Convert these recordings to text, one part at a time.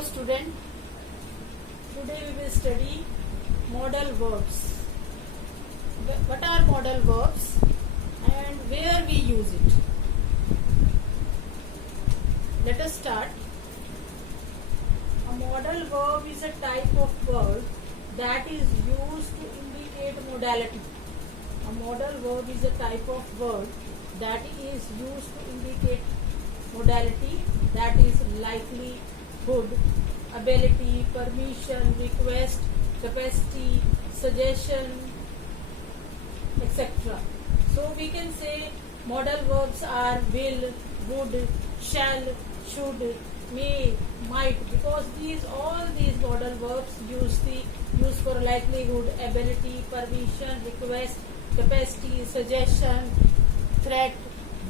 Hello student, today we will study modal verbs. What are modal verbs and where we use it? Let us start. A modal verb is a type of word that is used to indicate modality. A modal verb is a type of word that is used to indicate modality, that is likelihood, ability, permission, request, capacity, suggestion, etc. So we can say modal verbs are will, would, shall, should, may, might, because all these modal verbs use for likelihood, ability, permission, request, capacity, suggestion, threat,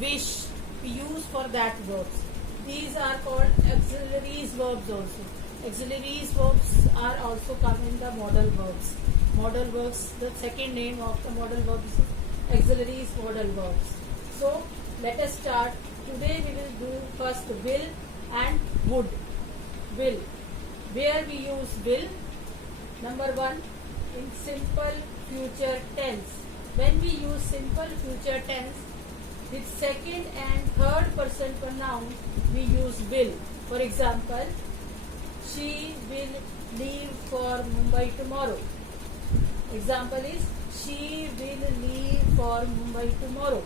wish, we use for that verbs. These are called auxiliaries verbs also. Auxiliaries verbs are also come in the modal verbs. Modal verbs, the second name of the modal verbs is auxiliaries modal verbs. So let us start. Today we will do first will and would. Will. Where we use will? Number one, in simple future tense. When we use simple future tense, with second and third person pronoun, we use will. For example, she will leave for Mumbai tomorrow. Example is, she will leave for Mumbai tomorrow.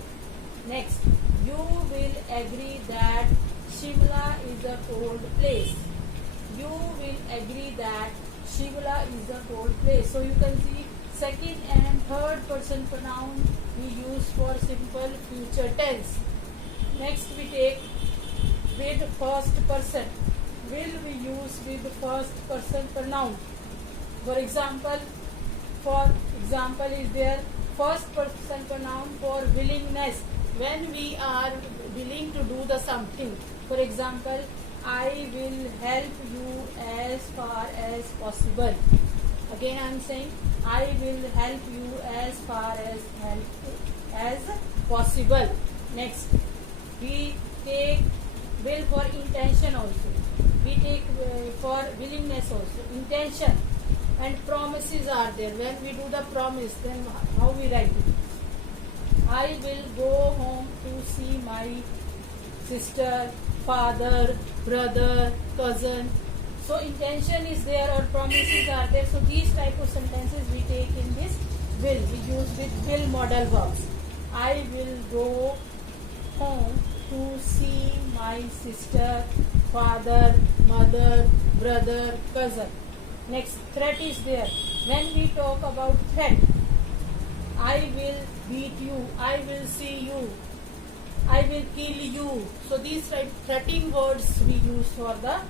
Next, you will agree that Shimla is a cold place. You will agree that Shimla is a cold place. So you can see second and third person pronoun we use for simple future tense. Next we take with first person. Will we use with first person pronoun. For example is there first person pronoun for willingness. When we are willing to do the something. For example, I will help you as far as possible. Again I am saying, I will help you as far as possible. Next, we take will for intention also. We take for willingness also. Intention and promises are there. When we do the promise, then how we write it? I will go home to see my sister, father, brother, cousin. So intention is there or promises are there. So these type of sentences we take in this will. We use with will modal verbs. I will go home to see my sister, father, mother, brother, cousin. Next, threat is there. When we talk about threat, I will beat you, I will see you, I will kill you. So these type threatening words we use for the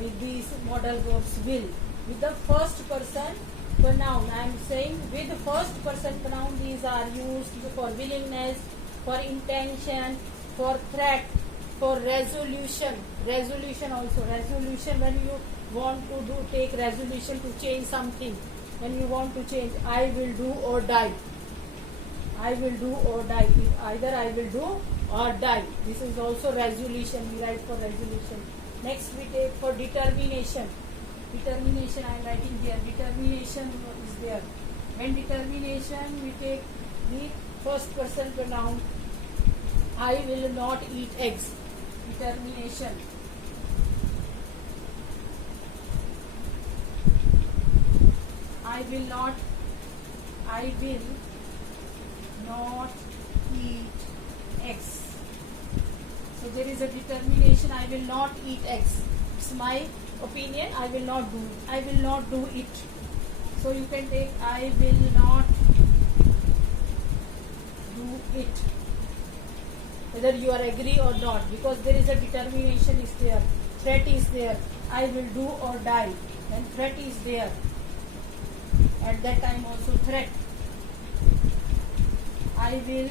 with these modal verbs will. With the first person pronoun, I am saying with the first person pronoun, these are used for willingness, for intention, for threat, for resolution. Resolution also. Resolution when you want to take resolution to change something. When you want to change, I will do or die. I will do or die. Either I will do or die. This is also resolution. We write for resolution. Next we take for determination. Determination I am writing here. Determination is there. When determination we take the first person pronoun. I will not eat eggs. Determination. I will not eat eggs. So there is a determination, I will not eat eggs. It's my opinion, I will not do it. I will not do it. So you can take I will not do it. Whether you are agree or not, because there is a determination is there. Threat is there. I will do or die. Then threat is there. At that time also threat. I will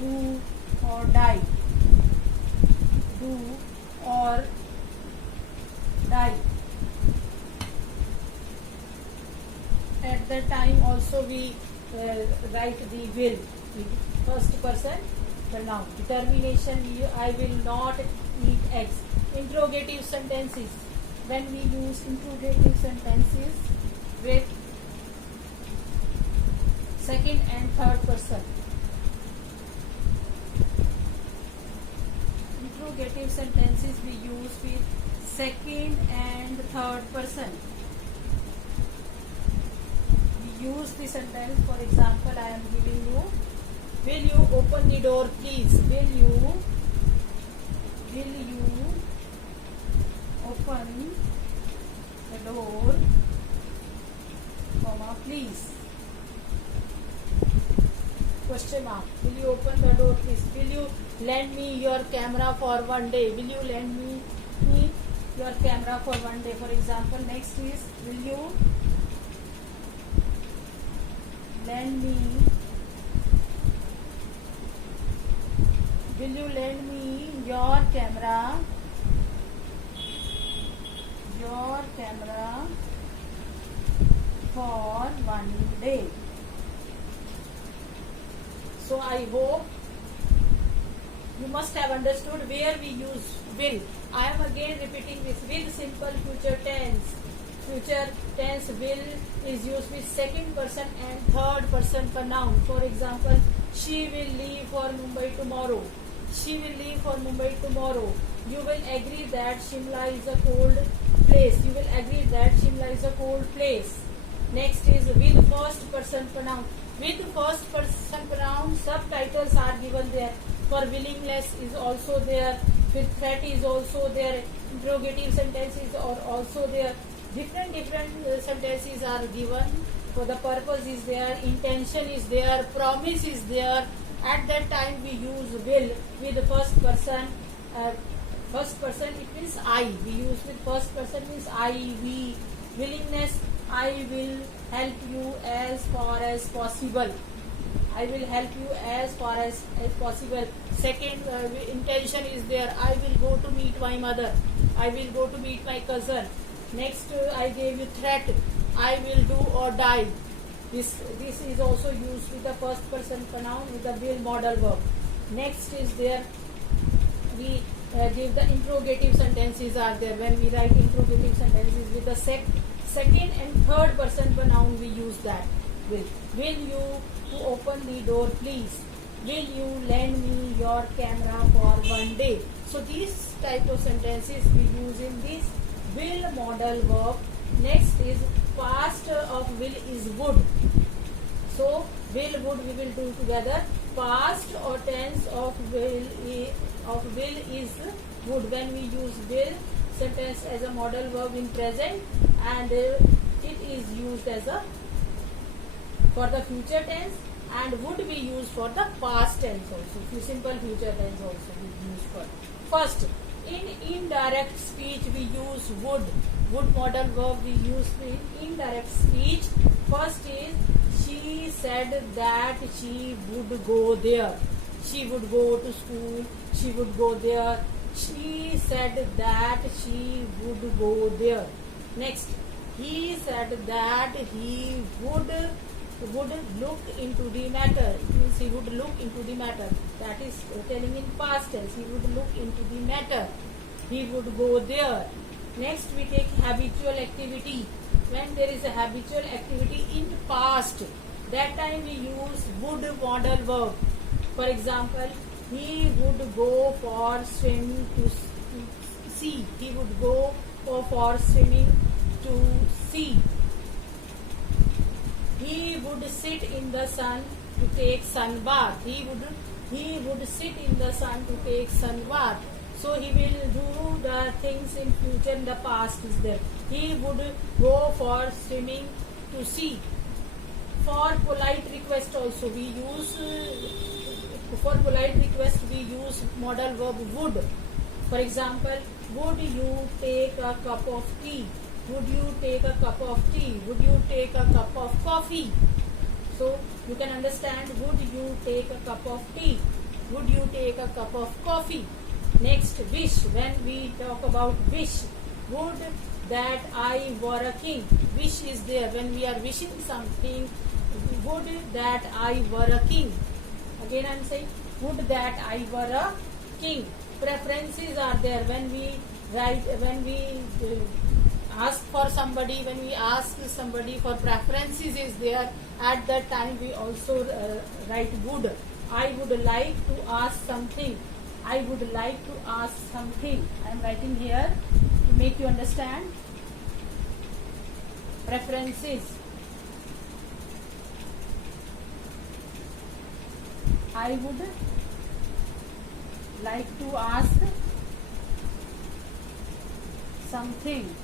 do or die. Do or die. At that time also we write the will. First person pronoun. Determination, I will not eat eggs. interrogative sentences. When we use interrogative sentences with second and third person. Interrogative sentences we use with second and third person. We use the sentence, for example, I am giving you, will you open the door please? Will you open the door, comma, please? Question mark. Will you open the door please? Will you lend me your camera for one day? Will you lend me your camera for one day? For example, next is, will you lend me your camera for one day? So I hope you must have understood where we use will. I am again repeating this. With simple future tense. Future tense will is used with second person and third person pronoun. For example, she will leave for Mumbai tomorrow. She will leave for Mumbai tomorrow. You will agree that Shimla is a cold place. You will agree that Shimla is a cold place. Next is with first person pronoun. With first person pronoun, subtitles are given there. For willingness is also there. With threat is also there. Interrogative sentences are also there. Different sentences are given. For the purpose is there. Intention is there. Promise is there. At that time we use will with first person. First person, it means I. We use with first person means I, we. Willingness, I will help you as far as possible. I will help you as far as possible. Second, intention is there. I will go to meet my mother. I will go to meet my cousin. Next, I gave you threat. I will do or die. This is also used with the first person pronoun with the will modal verb. Next is there. We give the interrogative sentences are there. When we write interrogative sentences with the second and third person pronoun, we use that. Will you open the door please? Will you lend me your camera for one day? So these type of sentences we use in this will modal verb. Next is past of will is would. So will, would we will do together. Past or tense of will is would. When we use will sentence as a modal verb in present, and it is used as a for the future tense, and would be used for the past tense also. Simple future tense also we use for. First, in indirect speech we use would. Would modal verb we use in indirect speech. First is she said that she would go there. She would go to school. She would go there. She said that she would go there. Next, he said that he would look into the matter. It means he would look into the matter. That is telling in past tense. He would look into the matter. He would go there. Next, we take habitual activity. When there is a habitual activity in past, that time we use would modal verb. For example, he would go for swimming to sea. He would go for swimming to sea. He would sit in the sun to take sun bath. He would sit in the sun to take sun bath. So he will do the things in future. In the past is there. He would go for swimming to sea. For polite request also we use. For polite request we use modal verb would. For example, would you take a cup of tea? Would you take a cup of tea? Would you take a cup of coffee? So you can understand, would you take a cup of tea? Would you take a cup of coffee? Next, wish. When we talk about wish, would that I were a king. Wish is there. When we are wishing something, would that I were a king. Again I am saying, would that I were a king. Preferences are there. When we write when we ask for somebody, when we ask somebody for preferences is there, at that time we also write would. I would like to ask something. I would like to ask something. I am writing here to make you understand. Preferences. I would like to ask something.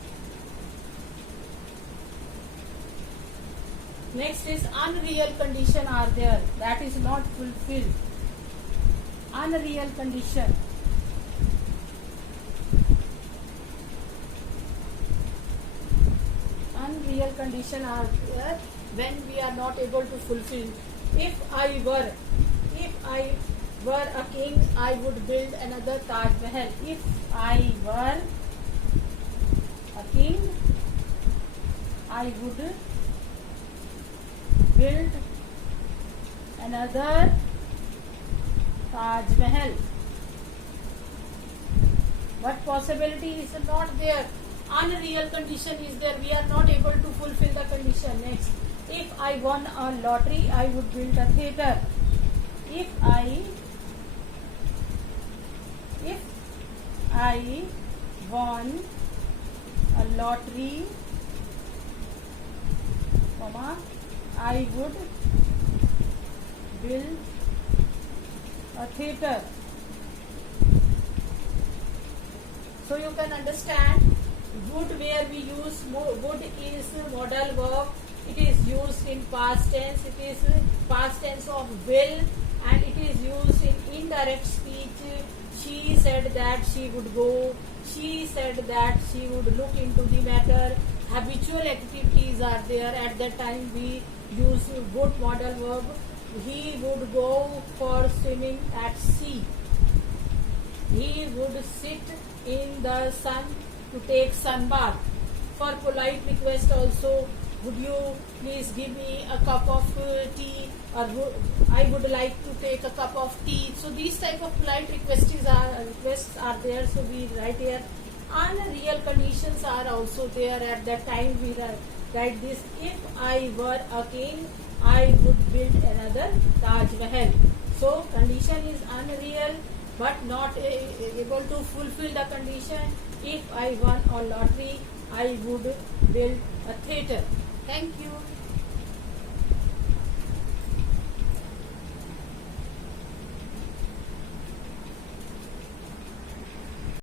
Next is unreal condition are there, that is not fulfilled. Unreal condition. Unreal condition are there when we are not able to fulfill. If I were a king, I would build another Taj Mahal. If I were a king, I would build another Taj Mahal. But possibility is not there. Unreal condition is there. We are not able to fulfill the condition. Next, if I won a lottery, I would build a theatre. If I won a lottery, I would build a theatre. So you can understand would, where we use would is modal verb. It is used in past tense. It is past tense of will, and it is used in indirect speech. She said that she would go. She said that she would look into the matter. Habitual activities are there. At that time we use would modal verb. He would go for swimming at sea. He would sit in the sun to take sun bath. For polite request also, would you please give me a cup of tea, or I would like to take a cup of tea. So these type of polite requests are there. So we write here. Unreal conditions are also there. At that time we write this. If I were a king, I would build another Taj Mahal. So condition is unreal, but not able to fulfill the condition. If I won a lottery, I would build a theatre. Thank you.